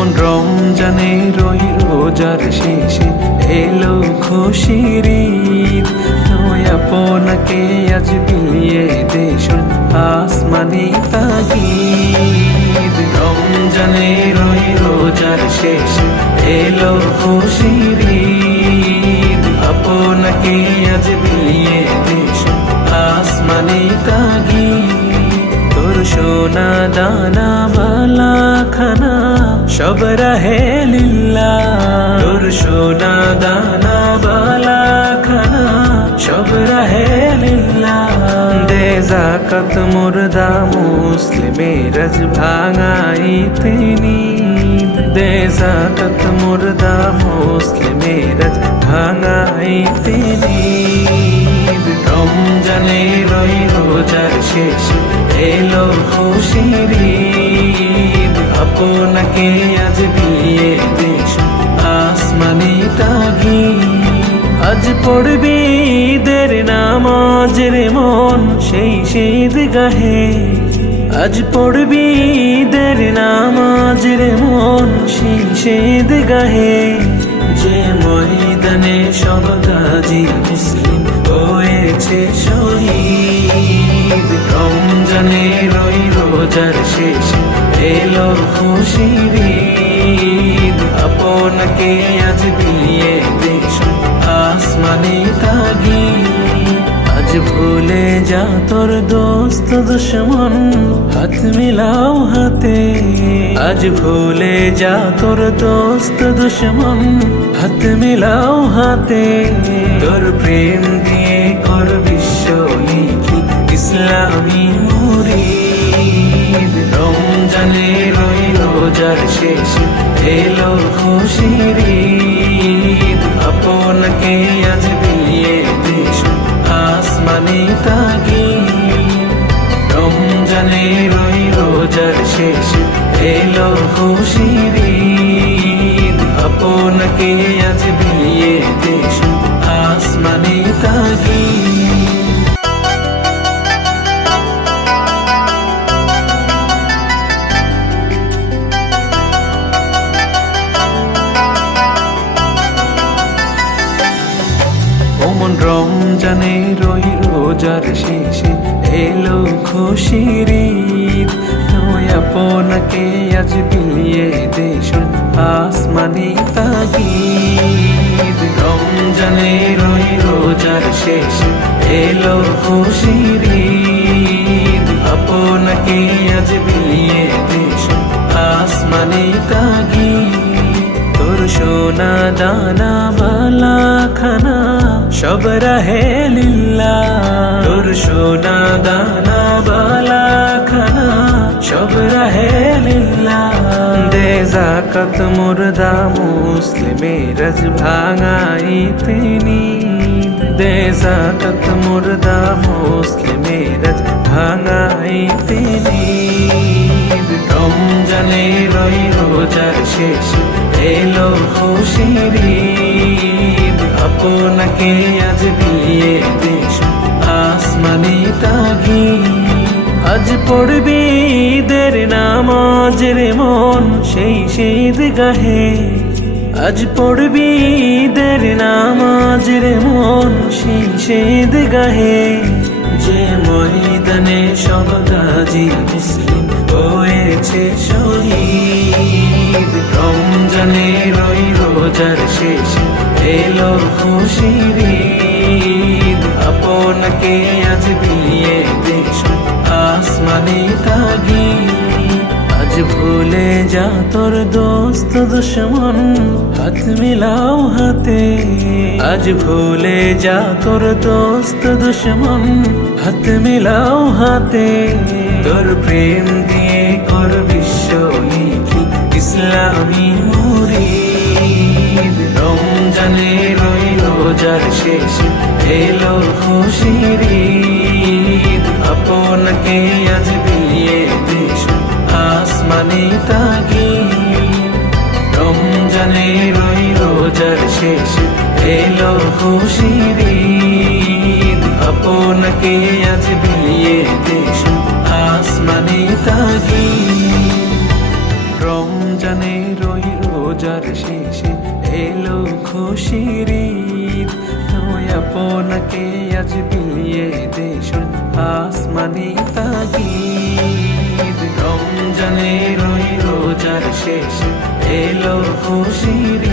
ওমন রমজানের ওই রোজার শেষে এলো খুশির ঈদ, নয় আপনাকে আজ বিলিয়ে দেশুন আসমানি তাগিদ। রমজানের ওই রোজার শেষে এলো খুশির ঈদ, আপনাকে আজ বিলিয়ে দেশুন আসমানি তাগিদ। তোর সোনা দানা বালা খানা সব রাহে লিল্লাহ, তোর সোনা দানা বালা খানা সব রাহে লিল্লাহ। দে যাকাত মুর্দা মুসলিমের আজ ভাঙাইতে নিদ, দে যাকাত মুর্দা মুসলিমের আজ ভাঙাইতে নিদ। রমজানের ওই রোজার শেষে এলো খুশির ঈদ, আপনাকে আজ বিলিয়ে দেশুন আসমানি তাগিদ। আজ পড়বি ঈদের নামাজ রে মন সেই ঈদগাহে, আজ পড়বি ঈদের নামাজ রে মন সেই ঈদগাহে। যে ময়দানে সব গাজী মুসলিম হয়েছে শহীদ, রমজানের ওই রোজার শেষে এলো খুশির ঈদ, আপনাকে আজ বিলিয়ে দেশুন আসমানি তাগিদ। আজ ভুলে যা তোর দোস্ত দুশ্মন হাত মিলাও হাতে, আজ ভুলে যা তোর দোস্ত দুশ্মন হাত মিলাও হাতে। তোর প্রেম দিয়ে কর বিশ্ব লিখি ইসলামী মুরিদ, রমজানের ওই রোজার শেষে এলো খুশির ঈদ, আপনাকে আজ বিলিয়ে দেশুন আসমানি তাগিদ। রমজানের ওই রোজার শেষে এলো খুশির ঈদ, আপনাকে আজ বিলিয়ে দেশুন আসমানি তাগিদ। ওমন রমজানের ওই রোজার শেষে এলো খুশির ঈদ, নয় আপনাকে আজ বিলিয়ে দেশুন আসমানি তাগিদ। রমজানের ওই রোজার শেষে এলো খুশির ঈদ, আপনাকে আজ বিলিয়ে দেশুন আসমানি তাগিদ। তোর সোনা দানা বালা খানা সব রাহে লিল্লাহ, তোর সোনা দানা বালা খানা সব রাহে লিল্লাহ। দে যাকাত মুর্দা মুসলিমের আজ ভাঙাইতে নিদ, দে যাকাত মুর্দা মুসলিমের আজ ভাঙাইতে নিদ। রমজানের ওই রোজার শেষে এলো খুশির ঈদ, আপনাকে আজ বিলিয়ে দেশুন আসমানি তাগিদ। আজ পড়বি ঈদের নামাজ রে মন সেই ঈদগাহে, আজ পড়বি ঈদের নামাজ রে মন সেই ঈদগাহে। যে ময়দানে সব গাজী মুসলিম হয়েছে শহীদ, রমজানের ওই রোজার শেষে এলো খুশির ঈদ, আপনাকে আজ বিলিয়ে দেশুন আসমানি তাগিদ। আজ ভুলে যা তোর দোস্ত দুশ্মন হাত মিলাও হাতে, আজ ভুলে যা তোর দোস্ত দুশ্মন হাত মিলাও হাতে। তোর প্রেম দিয়ে কর বিশ্ব লিখি ইসলামী মুরিদ, রমজানের ওই রোজার শেষে এলো খুশির ঈদ, আপনাকে আজ বিলিয়ে দেশুন আসমানি তাগিদ। রমজানের ওই রোজার শেষে এলো খুশির ঈদ, আপনাকে আজ বিলিয়ে দেশুন আসমানি তাগিদ। রমজানের ওই শেষে এলো খুশির ঈদ। তুই আপনাকে আজ বিলিয়ে দেশ আসমানি তাগিদ। রমজানের ওই রোজার শেষে এলো খুশির